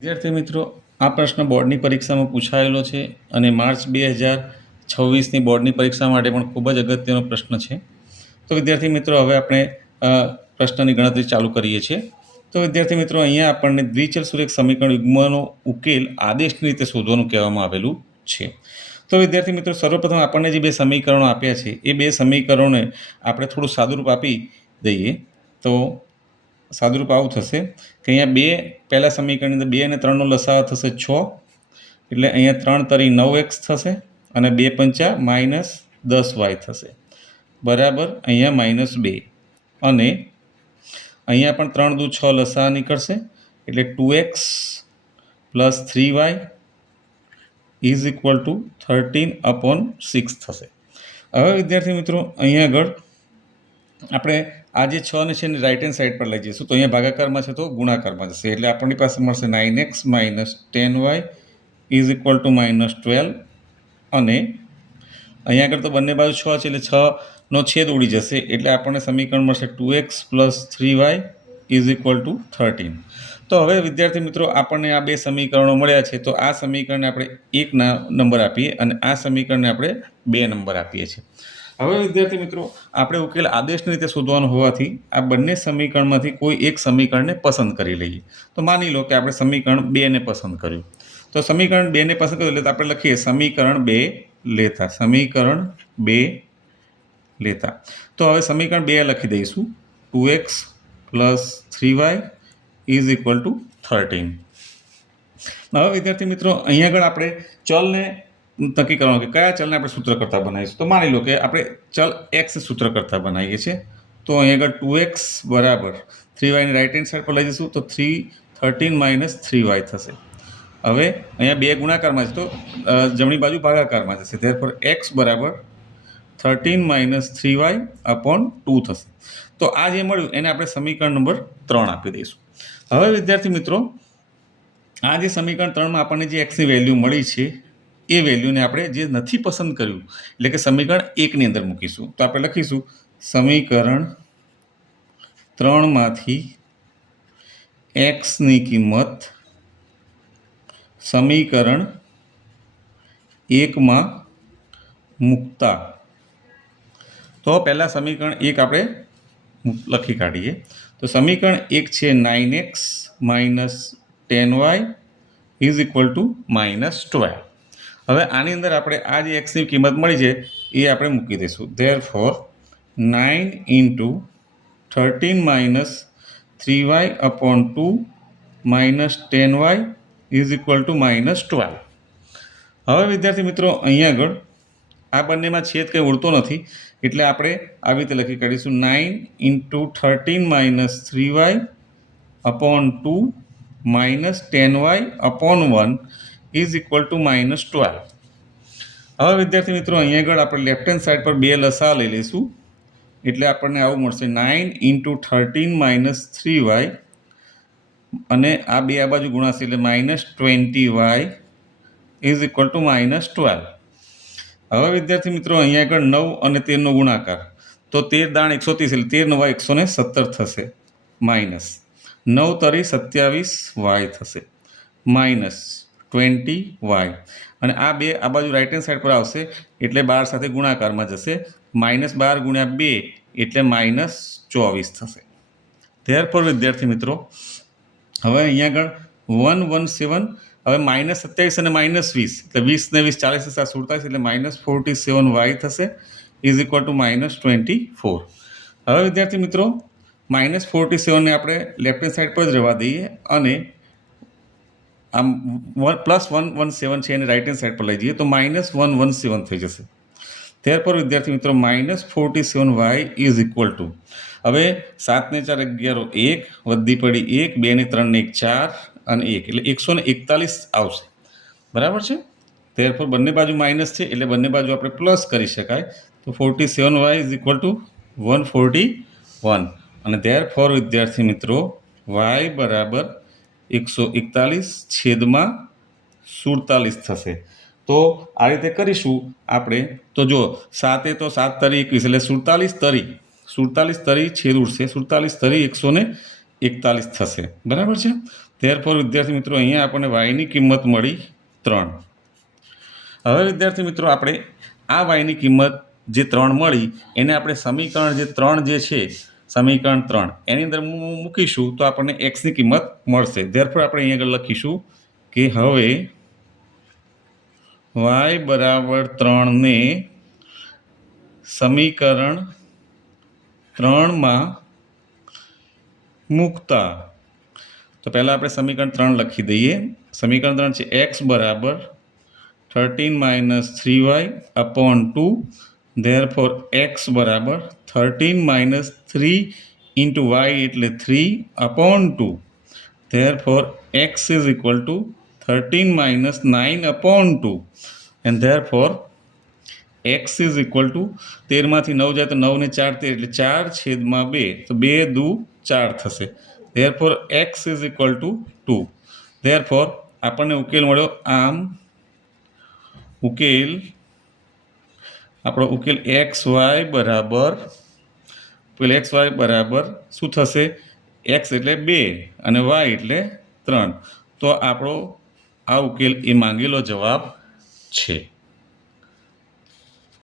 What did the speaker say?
વિદ્યાર્થી મિત્રો, આ પ્રશ્ન બોર્ડની પરીક્ષામાં પૂછાયેલો છે અને માર્ચ 2026ની બોર્ડની પરીક્ષા માટે પણ ખૂબ જ અગત્યનો પ્રશ્ન છે. તો વિદ્યાર્થી મિત્રો, હવે આપણે પ્રશ્નની ગણતરી ચાલુ કરીએ છીએ. તો વિદ્યાર્થી મિત્રો, અહીંયા આપણને દ્વિચલ સુરેખ સમીકરણ યુગ્મનો ઉકેલ આદેશની રીતે શોધવાનું કહેવામાં આવેલું છે. તો વિદ્યાર્થી મિત્રો, સર્વપ્રથમ આપણને જે બે સમીકરણો આપ્યા છે એ બે સમીકરણોને આપણે થોડું સાદુરૂપ આપી દઈએ. તો સાદુરૂપ આવું થશે કે અહીંયા બે પહેલા સમીકરણની અંદર 2 અને 3નો લસાઅ થશે 6, એટલે અહીંયા 3 તરી 9x થશે અને 2 પંચા -10y થશે, બરાબર અહીંયા -2. અને અહીંયા પણ 3 દુ 6 લસાઅ નીકળશે, એટલે 2x + 3y is equal two 13/6 થશે. હવે વિદ્યાર્થી મિત્રો, અહીંયા આગળ આપણે આ જે 6 ને છે ને રાઇટ હેન્ડ સાઈડ પર લઈ જઈશું. તો અહીંયા ભાગાકારમાં છે તો ગુણાકારમાં જશે, એટલે આપણી પાસે મળશે 9x - 10y is equal two -12. અને અહીંયા આગળ તો બંને બાજુ 6 છે, એટલે 6નો છેદ ઉડી જશે, એટલે આપણને સમીકરણ મળશે 2x + 3y is equal to 13. તો હવે વિદ્યાર્થી મિત્રો, આપણને આ બે સમીકરણો મળ્યા છે. તો આ સમીકરણને આપણે 1 નંબર આપીએ અને આ સમીકરણને આપણે 2 નંબર આપીએ છીએ. હવે વિદ્યાર્થી મિત્રો, આપણે ઉકેલ આદેશની રીતે શોધવાનો હોવાથી આ બંને સમીકરણમાંથી કોઈ એક સમીકરણને પસંદ કરી લઈએ. તો માની લો કે આપણે સમીકરણ 2ને પસંદ કર્યું. તો સમીકરણ 2ને પસંદ કર્યું એટલે આપણે લખીએ સમીકરણ 2 લેતા. સમીકરણ 2 લેતા. તો હવે સમીકરણ 2 લખી દઈશું, 2x + 3y is equal to 13. હવે વિદ્યાર્થી મિત્રો, અહીંયા આગળ આપણે ચલને નક્કી કરવાનું કે કયા ચલને આપણે સૂત્રકર્તા બનાવીશું. તો માની લો કે આપણે ચલ x સૂત્રકર્તા બનાવીએ છીએ. તો અહીંયા આગળ 2x બરાબર 3y ને રાઇટ હેન્ડ સાઈડ પર લઈ જઈશું, તો 13 - 3y થશે. હવે અહીંયા 2 ગુણાકારમાં છે, તો જમણી બાજુ ભાગાકારમાં જશે, therefore x બરાબર 13 - 3y/2 થશે. તો આ જે મળ્યું એને આપણે સમીકરણ નંબર 3 આપી દઈશું. હવે વિદ્યાર્થી મિત્રો, આ જે સમીકરણ 3માં આપણને જે x ની વેલ્યુ મળી છે એ વેલ્યુને આપણે જે નથી પસંદ કર્યું, એટલે કે સમીકરણ 1ની અંદર મૂકીશું. તો આપણે લખીશું સમીકરણ 3માંથી x ની કિંમત સમીકરણ 1માં મૂકતા. તો પહેલાં સમીકરણ 1 આપણે લખી કાઢીએ. તો સમીકરણ 1 છે 9x - 10y is equal two -12. હવે આની અંદર આપણે આ જે એક્સની કિંમત મળી છે એ આપણે મૂકી દઈશું. Therefore 9 × 13 - 3y/2 - 10y is equal two -12. હવે વિદ્યાર્થી મિત્રો, અહીંયા આગળ આ બંનેમાં છેદ કંઈ ઉડતો નથી, એટલે આપણે આવી રીતે લખી કાઢીશું 9 × 13 - 3y/2 - 10y/1 is equal two -12. હવે વિદ્યાર્થી મિત્રો, અહીંયા આગળ આપણે લેફ્ટ હેન્ડ સાઈડ પર 2 લસા લઈ લઈશું, એટલે આપણને આવું મળશે 9 × 13 - 3y અને આ બે આ બાજુ ગુણાશે, એટલે -20y ઇઝ ઇક્વલ ટુ -12. હવે વિદ્યાર્થી મિત્રો, અહીંયા આગળ 9 અને 13નો ગુણાકાર, તો 13 દાણ 130, એટલે 13 × 9 = 117 થશે, માઇનસ 9 તરી 27y થશે, -20y. અને આ બે આ બાજુ રાઇટ હેન્ડ સાઈડ પર આવશે, એટલે 12 સાથે ગુણાકારમાં જશે, -12 × 2 એટલે -24 થશે. ધેરફોર વિદ્યાર્થી મિત્રો, હવે અહીંયા આગળ 117, હવે -27 અને -20, એટલે 20 ને 20 40 7 47, એટલે -47y થશે ઇઝ ઇક્વલ ટુ -24. હવે વિદ્યાર્થી મિત્રો, -47ને આપણે લેફ્ટ હેન્ડ સાઈડ પર જ રહેવા દઈએ અને આમ +117 છે એને રાઇટ હેન્ડ સાઈડ પર લઈ જઈએ, તો -117 થઈ જશે. ત્યારપર વિદ્યાર્થી મિત્રો, -47y ઇઝ ઇક્વલ ટુ, હવે 7 ને 4 11 1 વધી પડી 1, 2 ને 3 ને 1 4 અને 1, એટલે 141 આવશે, બરાબર છે. ત્યારપર બંને બાજુ માઇનસ છે, એટલે બંને બાજુ આપણે પ્લસ કરી શકાય. તો 47y ઇઝ ઇક્વલ ટુ 141. અને ત્યારફોર વિદ્યાર્થી મિત્રો, y બરાબર 141/47 થશે. તો આ રીતે કરીશું આપણે. તો જો 7 તો 7 તરી 21, એટલે 47 તરી છેદ ઉડશે, 47 તરી 41 થશે, બરાબર છે. ધેરફોર વિદ્યાર્થી મિત્રો અહીંયા આપણને વાયની કિંમત મળી 3. હવે વિદ્યાર્થી મિત્રો આપણે આ વાયની કિંમત જે 3 મળી એને આપણે સમીકરણ જે 3 જે છે સમીકરણ 3 એની અંદર મૂકીશું તો આપણને એક્સની કિંમત મળશે. ધેરફોર આપણે અહીંયા આગળ લખીશું કે હવે વાય બરાબર 3 ને સમીકરણ 3માં મૂકતા, તો પહેલાં આપણે સમીકરણ 3 લખી દઈએ. સમીકરણ 3 છે એક્સ બરાબર 13 - 3y upon 2. ધેરફોર એક્સ બરાબર 13 - 3 into y એટલે 3 upon 2. Therefore X is equal to 13 - 9 upon 2. And therefore X is equal to 13માંથી 9 જાય તો 9 ને 4 13 એટલે 4/2, તો 2 દુ 4 થશે. Therefore X is equal two 2. Therefore આપણને ઉકેલ મળ્યો. આમ આપણો ઉકેલ એક્સ વાય બરાબર શું થશે? એક્સ એટલે 2 અને વાય એટલે 3. તો આપણો આ ઉકેલ એ માંગેલો જવાબ છે.